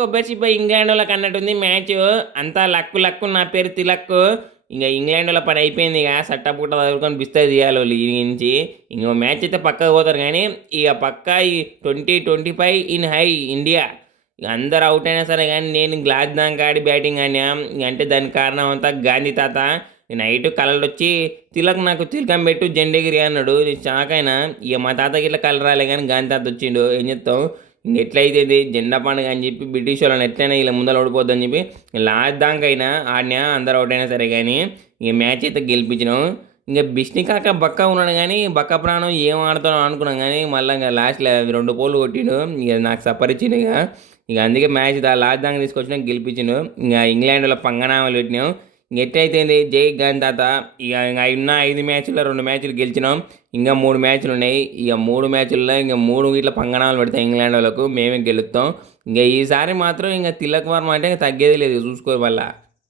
కొబ్బరి చిప్ప ఇంగ్లాండ్ వాళ్ళకి అన్నట్టుంది మ్యాచ్. అంతా లక్కు లక్కు నా పేరు తిలక్కు ఇంకా ఇంగ్లాండ్ వాళ్ళ పని అయిపోయింది ఇక సట్ట పుట్ట చదువుకొని బిస్తర్ తీయాలి వాళ్ళు ఈ నుంచి. ఇంకో మ్యాచ్ అయితే పక్కకు పోతారు కానీ ఇక పక్క ఈ twenty twenty five in high India. ఇక అందరు అవుట్ అయినా సరే కానీ నేను గ్లాస్ దాకా ఆడి బ్యాటింగ్ ఆడినా. అంటే దానికి కారణం అంతా గాంధీ తాత. నైట్ కలర్ వచ్చి తిలక్ నాకు తిలకం పెట్టు జెండెగిరి అన్నాడు. చాకైనా ఇక మా తాతకి ఇట్లా కలర్ రాలే కానీ గాంధీ తాత వచ్చిండు. ఏం చెప్తాం ఇంక ఎట్లయితే ఇది జెండా పండుగ అని చెప్పి బ్రిటిష్ వాళ్ళని ఎట్లయినా ఇలా ముందర ఓడిపోద్దని చెప్పి లాస్ట్ దాకైనా ఆడినా అందరు అవుట్ అయినా సరే కానీ ఇంక మ్యాచ్ అయితే గెలిపించినాం. ఇంకా బిష్ని కాక బక్క ఉన్నాడు కానీ బక్క ప్రాణం ఏం ఆడుతానో అనుకున్నాం కానీ మళ్ళీ ఇంకా లాస్ట్లో రెండు పోలు కొట్టిండు. ఇక నాకు సపరిచ్చిండు ఇక. ఇక అందుకే మ్యాచ్ లాస్ట్ దాకా తీసుకొచ్చినా గెలిపించిండు. ఇంకా ఇంగ్లాండ్లో పంగనామాలు పెట్టినాం. ఎట్టయితేంది జై గాని తాత. ఇక ఉన్న ఐదు మ్యాచ్లో రెండు మ్యాచ్లు గెలిచినాం. ఇంకా మూడు మ్యాచ్లు ఉన్నాయి. ఇక మూడు మ్యాచ్ల్లో ఇంకా మూడు ఇట్లా పంగణాలు పెడతాం ఇంగ్లాండ్ వాళ్ళకు. మేమే గెలుస్తాం. ఇంకా ఈసారి మాత్రం ఇంకా తిలక్ వర్మ అంటే ఇంకా తగ్గేది లేదు చూసుకోవాలి మళ్ళీ.